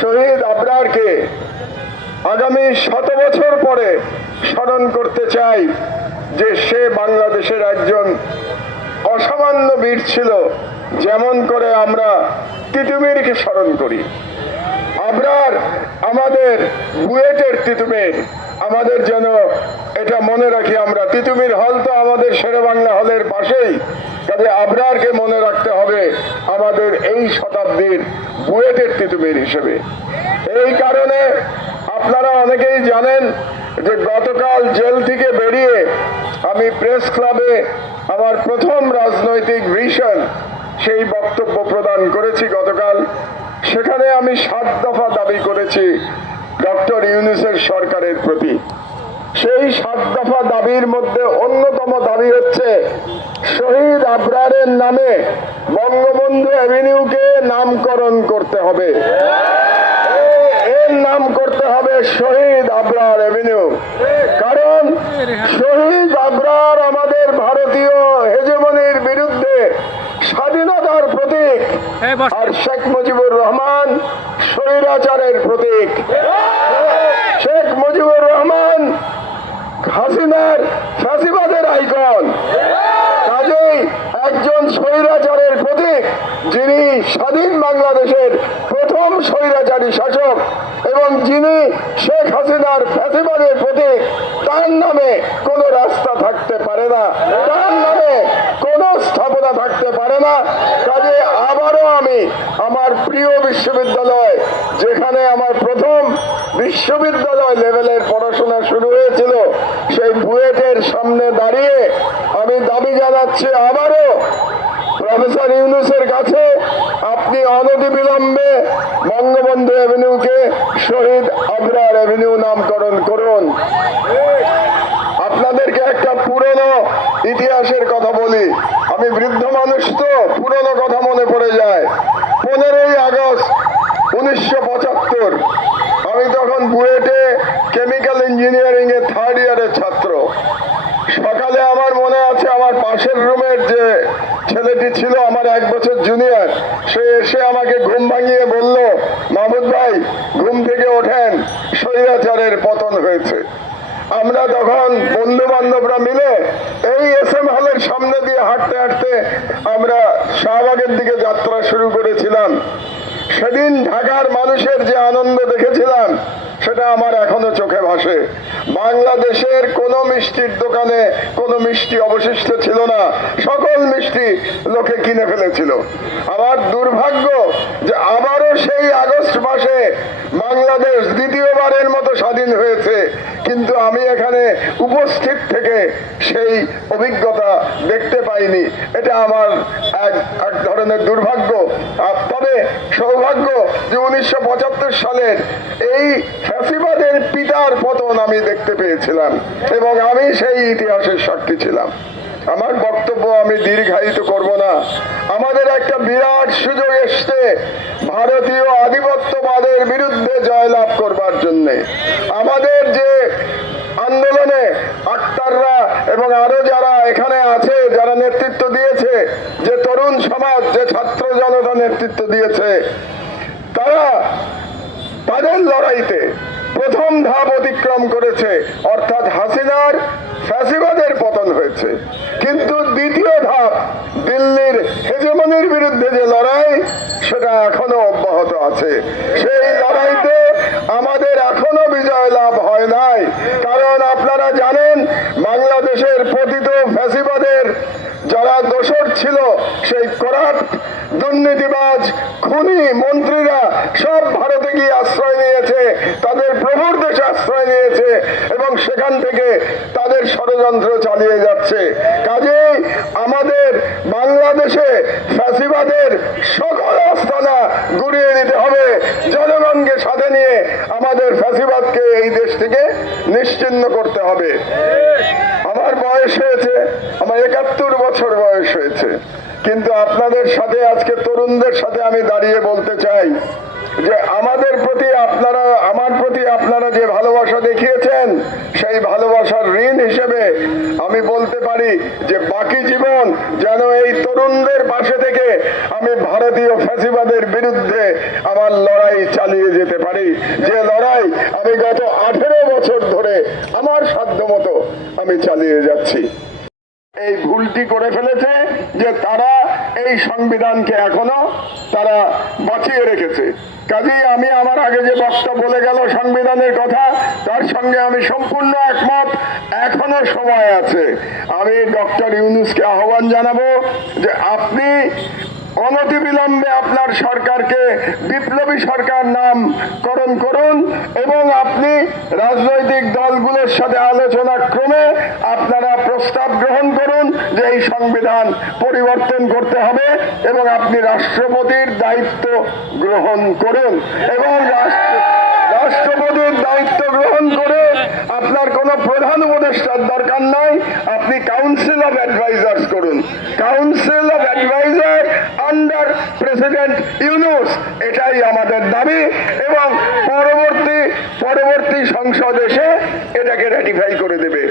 শহীদ আবরারকে আগামী 100 বছর পরে স্মরণ করতে চাই যে সে বাংলাদেশের একজন অসামান্য বীর ছিল। যেমন করে আমরা তিতুমিরকে স্মরণ করি, আবরার আমাদের বুয়েটের তিতুমির, আমাদের যেন এটা মনে রাখি আমরা। তিতুমির হল তো আমাদের শেরেবাংলা হলের পাশেই, কাজে আবরারকে মনে রাখতে হবে আমাদের এই শতাব্দীর বুয়েটের তিতুমির হিসেবে। এই কারণে আপনারা অনেকেই জানেন যে গতকাল জেল থেকে বেরিয়ে আমি প্রেস ক্লাবে আমার প্রথম রাজনৈতিক ভিশন সেই বক্তব্য প্রদান করেছি গতকাল। সেখানে আমি 7 দফা দাবি করেছি ডক্টর ইউনূসের সরকারের প্রতি। সেই 7 দফা দাবির মধ্যে অন্যতম দাবি হচ্ছে শহীদ আবরারের নামে বঙ্গবন্ধু অ্যাভিনিউকে নামকরণ করতে হবে। এর নাম করতে হবে শহীদ আবরার অ্যাভিনিউ। কারণ শহীদ আবরার আমাদের ভারতীয় হেজেমনির বিরুদ্ধে স্বাধীনতার প্রতীক, আর শেখ মুজিবুর রহমান স্বৈরাচারের প্রতীক। শেখ মুজিবুর রহমান হাসিনার ফ্যাসিবাদের আইকন, কাজেই একজন স্বৈরাচারের প্রতীক, যিনি স্বাধীন বাংলাদেশের প্রথম স্বৈরাচারী শাসক এবং যিনি শেখ হাসিনার ফ্যাসিবাদের প্রতীক, তার নামে কোনো রাস্তা থাকতে পারে না, তার নামে কোনো স্থাপনা থাকতে পারে না। কাজে আবারও আমি আমার প্রিয় বিশ্ববিদ্যালয়, যেখানে আমার প্রথম বিশ্ববিদ্যালয় লেভেলের পড়াশোনা শুরু হয়েছিল, সেই বুয়েটের সামনে দাঁড়িয়ে আমি দাবি জানাচ্ছি আবারও প্রফেসর ইউনূসের কাছে, আপনি অনতিবিলম্বে বঙ্গবন্ধু অ্যাভিনিউকে শহীদ আবরার অ্যাভিনিউ নামকরণ করুন। আপনাদেরকে একটা পুরনো ইতিহাসের কথা বলি। আমি বৃদ্ধ মানুষ তো পুরনো কথা মনে পড়ে যায়। 15ই আগস্ট 1975 আমি তখন বুয়েটে কেমিক্যাল ইঞ্জিনিয়ারিং এ 3rd ইয়ারের ছাত্র। সকালে আমার মনে আছে আমার পাশের রুমের যে ছেলেটি ছিল আমার 1 বছর জুনিয়র, সে এসে আমাকে ঘুম ভাঙিয়ে বলল, মাহমুদ ভাই ঘুম থেকে ওঠেন, স্বৈরাচারের পতন হয়েছে। আমরা তখন বন্ধু বান্ধবরা মিলে এই SM হলের সামনে দিয়ে হাঁটতে হাঁটতে আমরা শাহবাগের দিকে যাত্রা শুরু করেছিলাম। সেদিন ঢাকার মানুষের যে আনন্দ দেখেছিলাম সেটা আমার এখনো চোখে ভাসে। বাংলাদেশের কোন মিষ্টির দোকানে কোনো মিষ্টি অবশিষ্ট ছিল না, সকল মিষ্টি লোকে কিনে ফেলেছিল। আমার দুর্ভাগ্য যে আবারও সেই আগস্ট মাসে বাংলাদেশ দ্বিতীয়বারের মতো স্বাধীন হয়েছে, কিন্তু আমি এখানে উপস্থিত থেকে সেই অভিজ্ঞতা দেখতে পাইনি। এটা আমার এক ধরনের দুর্ভাগ্য। তবে সৌভাগ্য যে 1975 সালের এই ফ্যাসিবাদের পিতার পতন আমি দেখতে পেয়েছিলাম এবং আমি সেই ইতিহাসের সাক্ষী ছিলাম। আমার বক্তব্য আমি দীর্ঘায়িত করব না। আমাদের একটা বিরাট সুযোগ এসছে ভারতীয় আধিপত্যবাদের বিরুদ্ধে জয়লাভ করবার জন্য। আমাদের যে আন্দোলনে আক্তাররা এবং আরো যারা এখানে আছে, যারা নেতৃত্ব দিয়েছে, যে তরুণ সমাজ, যে ছাত্র জনতা নেতৃত্ব দিয়েছে, তারা তাদের লড়াইতে প্রথম ধাপ অতিক্রম করেছে, অর্থাৎ হাসিনার ফ্যাসিবাদের পতন হয়েছে। কিন্তু দ্বিতীয় ধাপ দিল্লির হেজেমনির বিরুদ্ধে যে লড়াই, সেটা এখনো অব্যাহত আছে। সেই লড়াইতে আমাদের এখনো বিজয় লাভ হয় নাই। কারণ আপনারা জানেন বাংলাদেশের পতিত ফ্যাসিবাদের যারা দোসর ছিল, সেই করাপ্ট দুর্নীতিবাজ খুনি মন্ত্রীরা সব ভারতে গিয়ে আশ্রয় নিয়েছে, তাদের প্রভুর দেশে আশ্রয় নিয়েছে এবং সেখান থেকে তাদের ষড়যন্ত্র চালিয়ে যাচ্ছে। কাজেই আমাদের বাংলাদেশে ফ্যাসিবাদের সকল আস্তানা গুড়িয়ে দিতে হবে। জনগণকে সাথে নিয়ে আমাদের ফ্যাসিবাদকে এই দেশ থেকে নিশ্চিহ্ন করতে হবে। আমার বয়স হয়েছে, আমার 71 বছর বয়স হয়েছে, কিন্তু আপনাদের সাথে আজকে তরুণদের সাথে আমি দাঁড়িয়ে বলতে চাই যে আমাদের প্রতি আপনারা, আমার প্রতি আপনারা যে ভালোবাসা দেখিয়েছেন, সেই ভালোবাসার ঋণ হিসেবে আমি বলতে পারি যে বাকি জীবন যেন এই তরুণ তরুণদের পাশে থেকে আমি ভারতীয় ফ্যাসিবাদের বিরুদ্ধে আমার লড়াই চালিয়ে যেতে পারি, যে লড়াই আমি গত 18 বছর ধরে আমার সাধ্যমতো আমি চালিয়ে যাচ্ছি। এই ভুলটি করে ফেলেছে যে তারা এই সংবিধানকে এখনো তারা বাঁচিয়ে রেখেছে। কাজেই আমি আমার আগে যে বক্তা বলে গেল সংবিধানের কথা, তার সঙ্গে আমি সম্পূর্ণ একমত। এখনো সময় আছে। আমি ডক্টর ইউনূসকে আহ্বান জানাবো যে আপনি অনতিবিলম্বে আপনার সরকারকে বিপ্লবী সরকার নামকরণ করুন এবং আপনি রাজনৈতিক দলগুলোর সাথে আলোচনা ক্রমে আপনারা প্রস্তাব গ্রহণ করুন যে এই সংবিধান পরিবর্তন করতে হবে এবং আপনি রাষ্ট্রপতির দায়িত্ব গ্রহণ করুন এবং রাষ্ট্রপতির দায়িত্ব গ্রহণ করে আপনার কোনো প্রধান উপদেষ্টার দরকার নাই, আপনি কাউন্সিল অফ অ্যাডভাইজার্স করুন। Council of adviser under president Yunus, এটাই আমাদের দাবি এবং পরবর্তী সংসদ এসে এটাকে রেটিফাই করে দেবে।